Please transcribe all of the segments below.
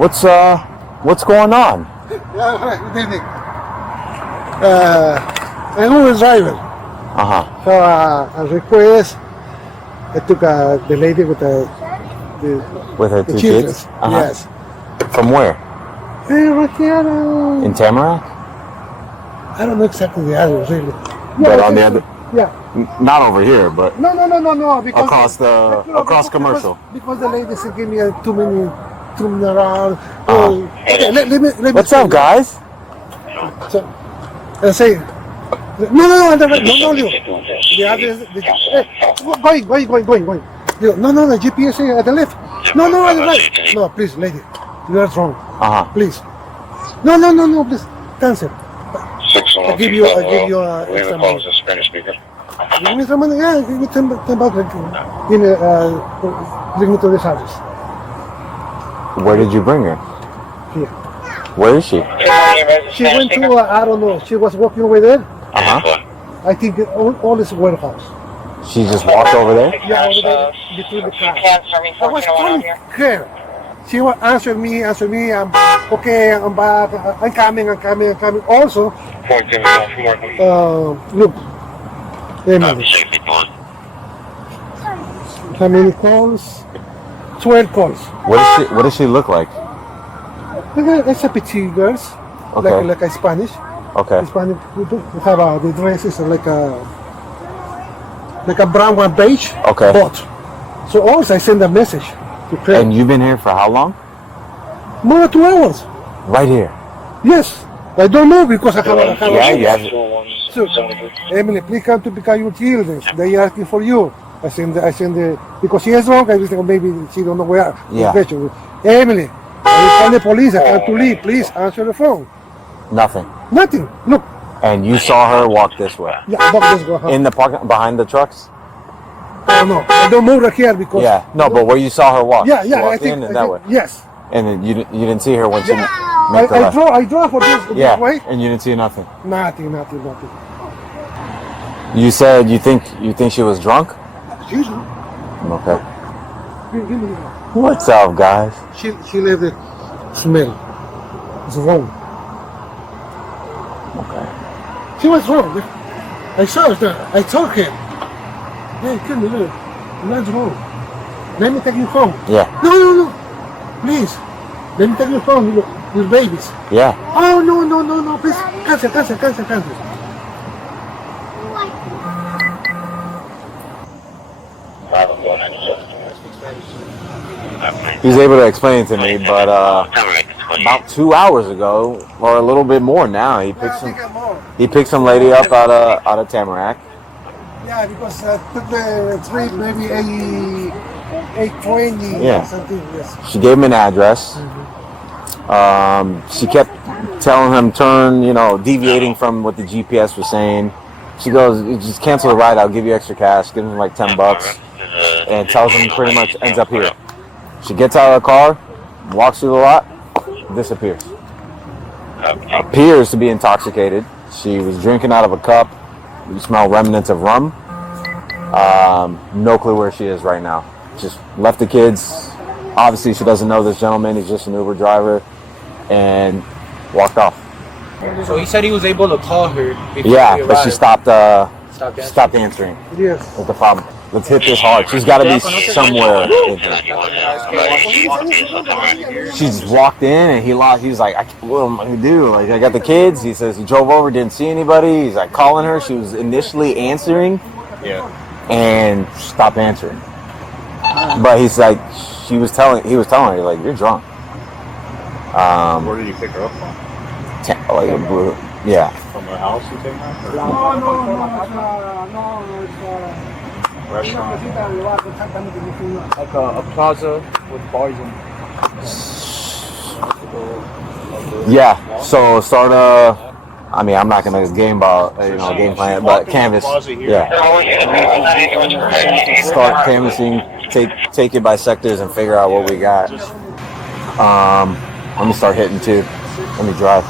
What's going on? Yeah, good evening. I'm Uber driver. So a request. I took the lady with her two children. kids. Yes. From where? Right here. In Tamarac? I don't know exactly the address really. But on the other. Yeah. Not over here, but No. Because across commercial. Because the lady said give me too many around. Okay, let me. What's up, guys? So, say. No, you. The address. Going. No, the GPS at the left. No, at the right. No, please, lady. You are wrong. Please. No, please. Cancel. I give you extra money. Give me some money. Yeah, give me $10. Give me, bring me to this address. Where did you bring her? Here. Where is she? She went to, I don't know, she was walking over there. I think all this warehouse. She just walked over there? Yeah, over there, between the cars. I was calling her. She was answering me. I'm okay, I'm back. I'm coming. Also, look. How many calls? 12 calls. What does she look like? It's a petite girls, Okay. like a Spanish. Okay. Spanish people have the dresses like a brown one beige. Okay. But so also I send a message to Claire. And you've been here for how long? More than 2 hours. Right here. Yes. I don't know because I have Yeah. So, Emily, please come to pick up your children. They are asking for you. I send the because she is wrong. I just think maybe she don't know where. Yeah. Emily, I call the police. I have to leave. Please answer the phone. Nothing. Nothing. Look. And you saw her walk this way? Yeah, walk this way. In the parking behind the trucks? Oh no, I don't move right here because. Yeah. No, but where you saw her walk? Yeah. She I walked think in that way. Yes. And then you didn't see her when she made the I left. draw for this way. And you didn't see nothing. Nothing. You said you think she was drunk? Usually. Okay. Give me. What's up, guys? She let it smell. It's wrong. Okay. She was wrong. I saw her. I told him. Hey, come here. That's wrong. Let me take you home. Yeah. No. Please. Let me take you home. Look, your babies. Yeah. Oh, no. Please. Cancel. He's able to explain it to me, but about 2 hours ago, or a little bit more now, he picked some lady up out of Tamarac. Yeah, because took the trip maybe 8:20 Yeah. or something. Yes. She gave him an address. She kept telling him deviating from what the GPS was saying. She goes, just cancel the ride, I'll give you extra cash, give him like $10, and tells him pretty much ends up here. She gets out of the car, walks through the lot, disappears. Appears to be intoxicated. She was drinking out of a cup. You smell remnants of rum. No clue where she is right now. Just left the kids. Obviously, she doesn't know this gentleman. He's just an Uber driver, and walked off. So he said he was able to call her. Yeah, but she stopped answering. Yes. That's the problem. Let's hit this hard. She's got to be somewhere in here. She just walked in and he was like, what am I going to do? Like, I got the kids. He says he drove over, didn't see anybody. He's like calling her. She was initially answering and stopped answering. But he's like, he was telling her, like, you're drunk. Where did you pick her up from? Yeah. From her house you take her? No. Restaurant? Like a plaza with bars in. Yeah. So start I'm not gonna game plan, but canvas. Yeah. Start canvassing, take it by sectors and figure out what we got. Let me start hitting too. Let me drive.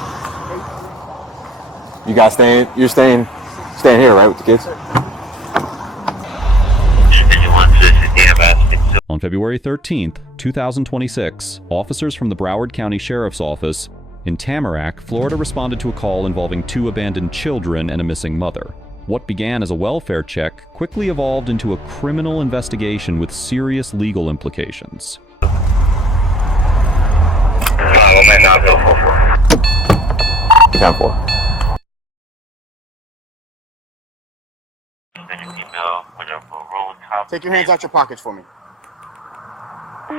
You guys you're staying here, right, with the kids? On On February 13th, 2026, officers from the Broward County Sheriff's Office in Tamarac, Florida responded to a call involving 2 abandoned children and a missing mother. What began as a welfare check quickly evolved into a criminal investigation with serious legal implications. 10-4. Take your hands out your pockets for me. Do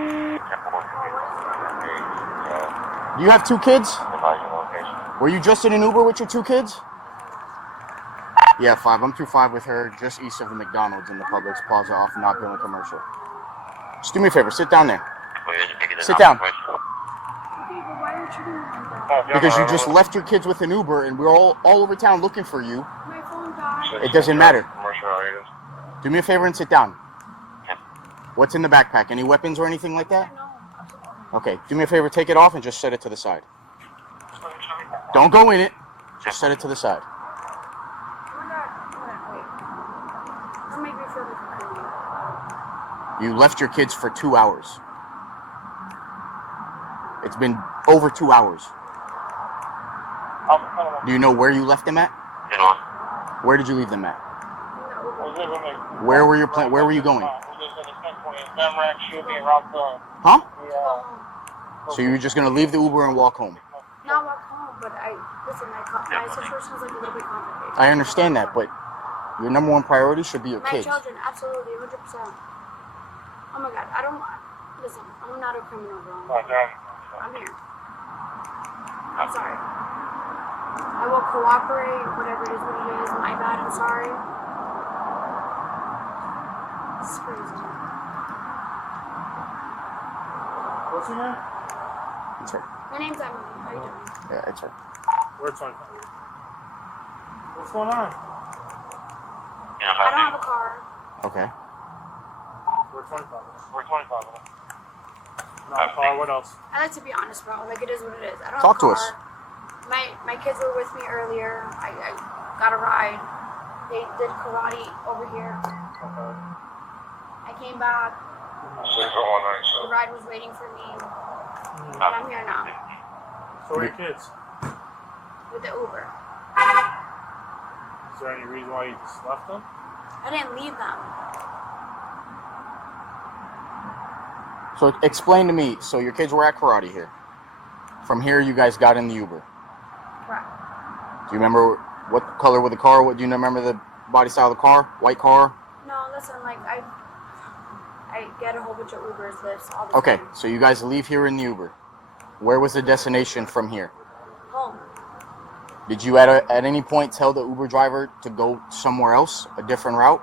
you have 2 kids? Were you just in an Uber with your 2 kids? Yeah, 5. I'm through 5 with her, just east of the McDonald's in the Publix Plaza off Not Building Commercial. Just do me a favor, sit down there. Sit down. Because you just left your kids with an Uber and we're all over town looking for you. My phone died. It doesn't matter. Do me a favor and sit down. What's in the backpack? Any weapons or anything like that? No. Okay, do me a favor, take it off and just set it to the side. Don't go in it, just set it to the side. Oh my God. Wait. Don't make me feel like a criminal. You left your kids for 2 hours. It's been over 2 hours. Do you know where you left them at? Where did you leave them at? Where were you going? Huh? So you were just gonna leave the Uber and walk home? Not walk home, but my situation is like a little bit complicated. I understand that, but your number 1 priority should be your My kids. children, absolutely, 100%. Oh my God, listen, I'm not a criminal, bro. I'm here. I'm sorry. I will cooperate, whatever it is, what it is. My bad, I'm sorry. It's crazy. What's your name? It's her. My name's Emily. How you doing? Yeah, it's her. Where's my What's going on? I don't have a car. Okay. We're 25. We're 25. Not a car, what else? I like to be honest, bro. Like, it is what it is. I don't Talk have a to car. us. My kids were with me earlier. I got a ride. They did karate over here. Okay. I came back. The ride was waiting for me. And I'm here now. So where are your kids? With the Uber. Is there any reason why you just left them? I didn't leave them. So explain to me, so your kids were at karate here. From here you guys got in the Uber. Correct. Do you remember what color was the car? Do you remember the body style of the car? White car? No, listen, like, I get a whole bunch of Ubers, lifts, all the Okay, time. so you guys leave here in the Uber. Where was the destination from here? Home. Did you at any point tell the Uber driver to go somewhere else, a different route?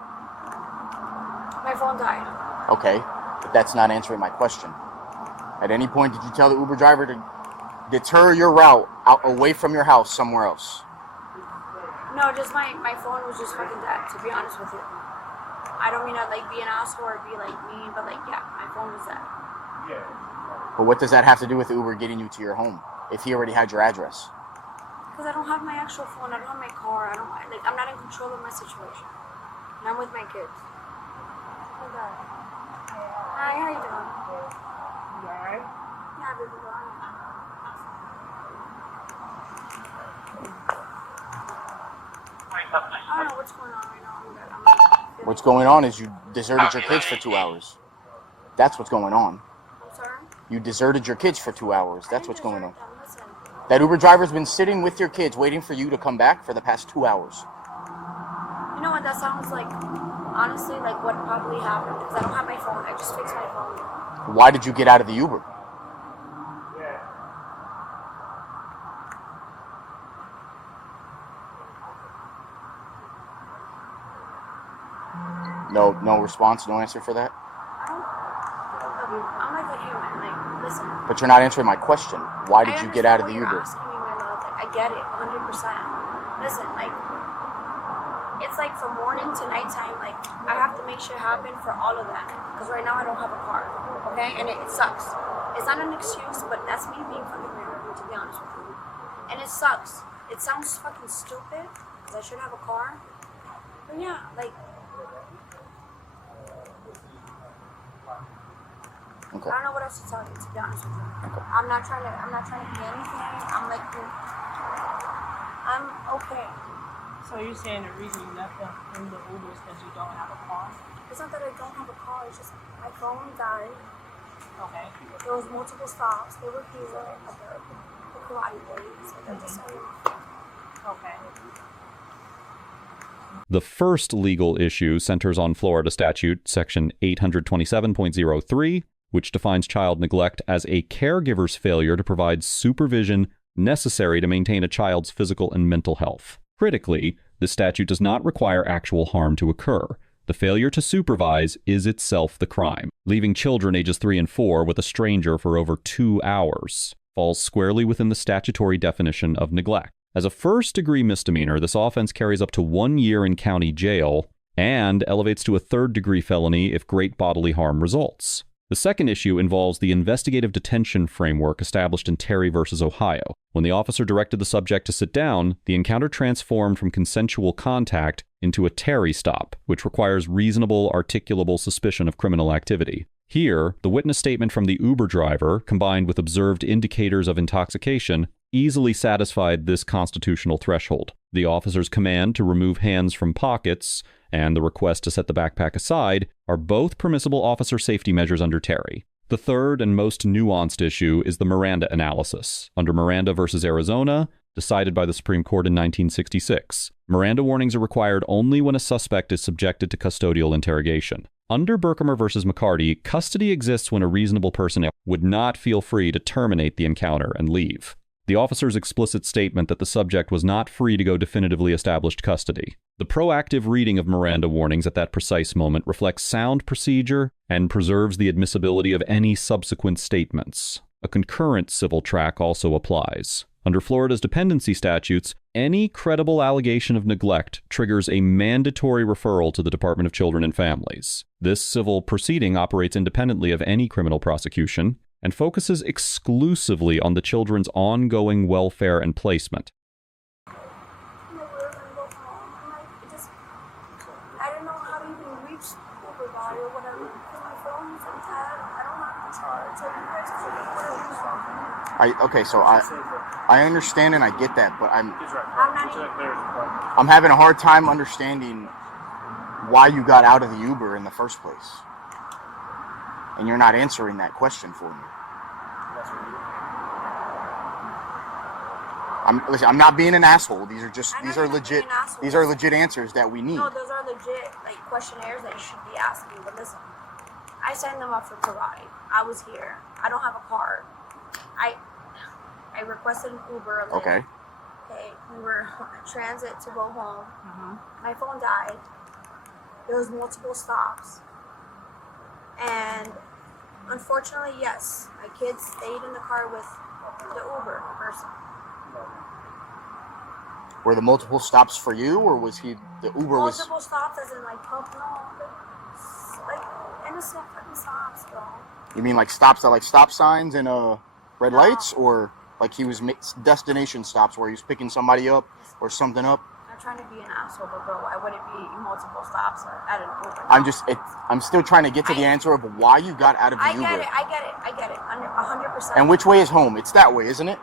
My phone died. Okay, but that's not answering my question. At any point did you tell the Uber driver to deter your route out away from your house somewhere else? No, just my phone was just fucking dead, to be honest with you. I don't mean to like be an asshole or be like mean, but like, yeah, my phone was dead. But what does that have to do with Uber getting you to your home if he already had your address? Because I don't have my actual phone, I don't have my car, I'm not in control of my situation. And I'm with my kids. Oh God. Hi, how you doing? You alright? Yeah, baby, go on. I don't know what's going on right now. I'm good. What's going on is you deserted your kids for 2 hours. That's what's going on. I'm sorry? You deserted your kids for 2 hours. That's what's going on. Listen, That Uber driver's been sitting with your kids waiting for you to come back for the past 2 hours. you know what that sounds like? Honestly, like what probably happened. Because I don't have my phone. I just fixed my phone. Why did you get out of the Uber? No response, no answer for that? I'm like a human. Like, listen. But you're not answering my question. Why did I you get out of the understand Uber? what you're asking me, my love. Like, I get it, 100%. Listen, like, it's like from morning to nighttime. Like, I have to make shit happen for all of them. Because right now I don't have a car. Okay? And it sucks. It's not an excuse, but that's me being fucking married, to be honest with you. And it sucks. It sounds fucking stupid, because I should have a car. But yeah, like, Okay. I don't know what else to tell you, to be honest with you. Okay. I'm not trying to be anything. I'm okay. So you're saying the reason you left them in the Uber is because you don't have a car? It's not that I don't have a car, it's just my phone died. Okay. There was multiple stops. They were here at the karate place. Okay. The first legal issue centers on Florida Statute, Section 827.03, which defines child neglect as a caregiver's failure to provide supervision necessary to maintain a child's physical and mental health. Critically, the statute does not require actual harm to occur. The failure to supervise is itself the crime. Leaving children ages 3 and 4 with a stranger for over 2 hours falls squarely within the statutory definition of neglect. As a first-degree misdemeanor, this offense carries up to 1 year in county jail and elevates to a third-degree felony if great bodily harm results. The second issue involves the investigative detention framework established in Terry v. Ohio. When the officer directed the subject to sit down, the encounter transformed from consensual contact into a Terry stop, which requires reasonable, articulable suspicion of criminal activity. Here, the witness statement from the Uber driver, combined with observed indicators of intoxication, easily satisfied this constitutional threshold. The officer's command to remove hands from pockets and the request to set the backpack aside are both permissible officer safety measures under Terry. The third and most nuanced issue is the Miranda analysis. Under Miranda v. Arizona, decided by the Supreme Court in 1966, Miranda warnings are required only when a suspect is subjected to custodial interrogation. Under Berkemer v. McCarty, custody exists when a reasonable person would not feel free to terminate the encounter and leave. The officer's explicit statement that the subject was not free to go definitively established custody. The proactive reading of Miranda warnings at that precise moment reflects sound procedure and preserves the admissibility of any subsequent statements. A concurrent civil track also applies. Under Florida's dependency statutes, any credible allegation of neglect triggers a mandatory referral to the Department of Children and Families. This civil proceeding operates independently of any criminal prosecution and focuses exclusively on the children's ongoing welfare and placement. I don't know how to even reach Uber guy or whatever because my phone is dead. I don't have the charge. So you guys can Okay, so I understand and I get that, but I'm not I'm having a hard time understanding why you got out of the Uber in the first place. And you're not answering that question for me. I'm not being an asshole. These are legit answers that we need. No, those are legit questionnaires that you should be asking. But listen, I signed them up for karate. I was here. I don't have a car. I requested an Uber. Okay. Okay. We were on transit to go home. My phone died. There was multiple stops. And unfortunately, yes, my kids stayed in the car with the Uber person. Were the multiple stops for you, or was the Uber was... Multiple stops as in pump, innocent fucking stops, bro. You mean stops at stop signs and red lights, or he was destination stops where he was picking somebody up or something up? I'm trying to be an asshole, but bro, I wouldn't be multiple stops at an Uber. I'm still trying to get to the answer of why you got out of the Uber. I get it, 100%. And which way is home? It's that way, isn't it?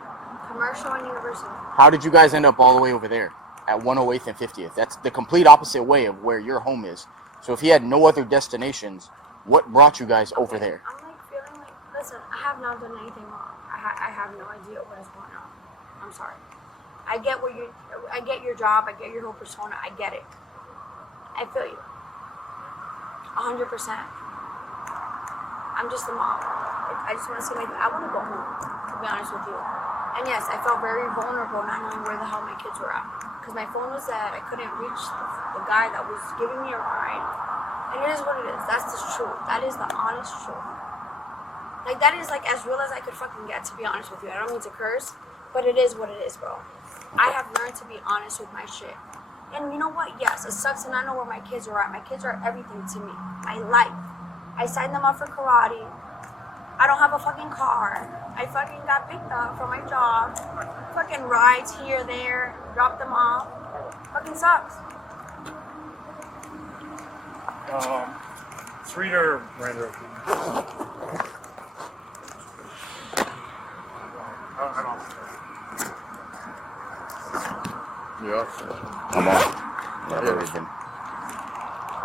Commercial and University. How did you guys end up all the way over there at 108th and 50th? That's the complete opposite way of where your home is. So if he had no other destinations, what brought you guys over there? I'm feeling listen, I have not done anything wrong. I have no idea what is going on. I'm sorry. I get your job, I get your whole persona, I get it. I feel you. 100%. I'm just a mom. I just want to say I want to go home, to be honest with you. And yes, I felt very vulnerable not knowing where the hell my kids were at. Because my phone was dead, I couldn't reach the guy that was giving me a ride. And it is what it is. That's the truth. That is the honest truth. That is as real as I could fucking get, to be honest with you. I don't mean to curse, but it is what it is, bro. I have learned to be honest with my shit. And you know what? Yes, it sucks to not know where my kids are at. My kids are everything to me. My life. I signed them up for karate. I don't have a fucking car. I fucking got picked up from my job. Fucking rides here, there, drop them off. Fucking sucks. Let's read our Miranda opinion. Yeah. Come on. Never read them.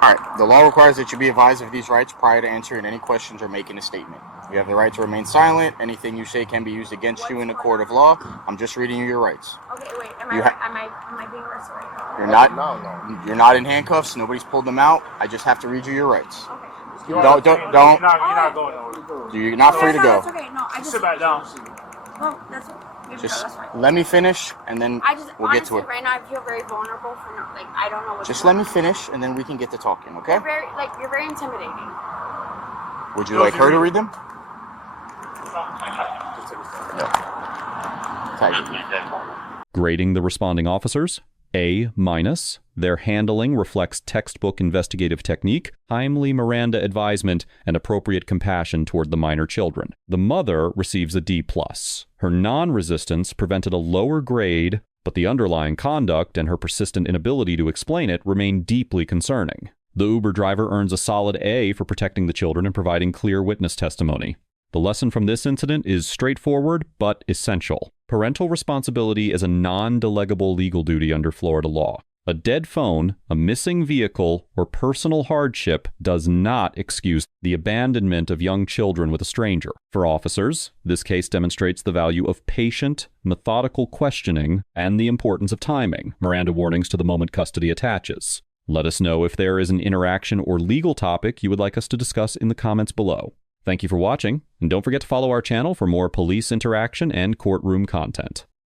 All right. The law requires that you be advised of these rights prior to answering any questions or making a statement. You have the right to remain silent. Anything you say can be used against you in a court of law. I'm just reading you your rights. Okay, wait. Am I being arrested right now? You're not. No. You're not in handcuffs. Nobody's pulled them out. I just have to read you your rights. Okay. Don't. You're not going nowhere. You're not free to go. That's okay. No, I just Sit back down. No, that's okay. Just that's fine. let me finish, and then we'll honestly, get to it. Right now, I feel very vulnerable for I don't know what. Just let me finish, and then we can get to talking. Okay? You're very intimidating. Would you like her to read them? No. Grading the responding officers: A-. Their handling reflects textbook investigative technique, timely Miranda advisement, and appropriate compassion toward the minor children. The mother receives a D+. Her non-resistance prevented a lower grade, but the underlying conduct and her persistent inability to explain it remain deeply concerning. The Uber driver earns a solid A for protecting the children and providing clear witness testimony. The lesson from this incident is straightforward but essential. Parental responsibility is a non-delegable legal duty under Florida law. A dead phone, a missing vehicle, or personal hardship does not excuse the abandonment of young children with a stranger. For officers, this case demonstrates the value of patient, methodical questioning and the importance of timing. Miranda warnings to the moment custody attaches. Let us know if there is an interaction or legal topic you would like us to discuss in the comments below. Thank you for watching, and don't forget to follow our channel for more police interaction and courtroom content.